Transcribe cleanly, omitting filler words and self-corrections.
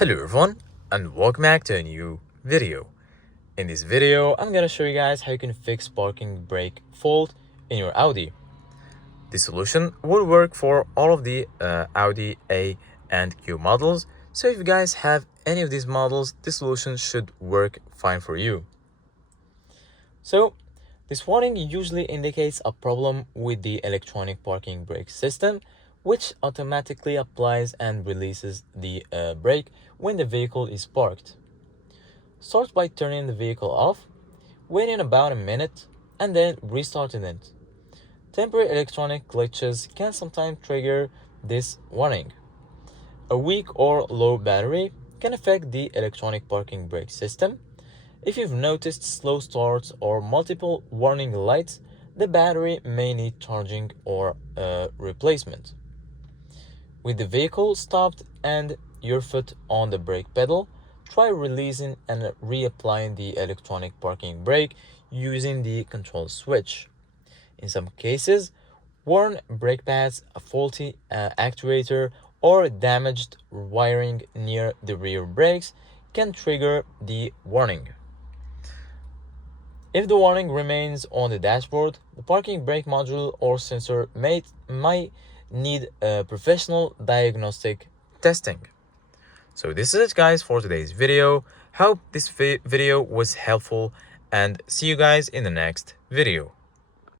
Hello everyone and welcome back to a new video. In this video, I'm gonna show you guys how you can fix parking brake fault in your Audi. This solution will work for all of the Audi A and Q models, so if you guys have any of these models, this solution should work fine for you. So, this warning usually indicates a problem with the electronic parking brake system, which automatically applies and releases the brake when the vehicle is parked. Start by turning the vehicle off, waiting about a minute, and then restarting it. Temporary electronic glitches can sometimes trigger this warning. A weak or low battery can affect the electronic parking brake system. If you've noticed slow starts or multiple warning lights, the battery may need charging or replacement. With the vehicle stopped and your foot on the brake pedal, try releasing and reapplying the electronic parking brake using the control switch. In some cases, worn brake pads, a faulty actuator, or damaged wiring near the rear brakes can trigger the warning. If the warning remains on the dashboard, the parking brake module or sensor might need a professional diagnostic testing. So this is it guys for today's video. Hope this video was helpful and see you guys in the next video.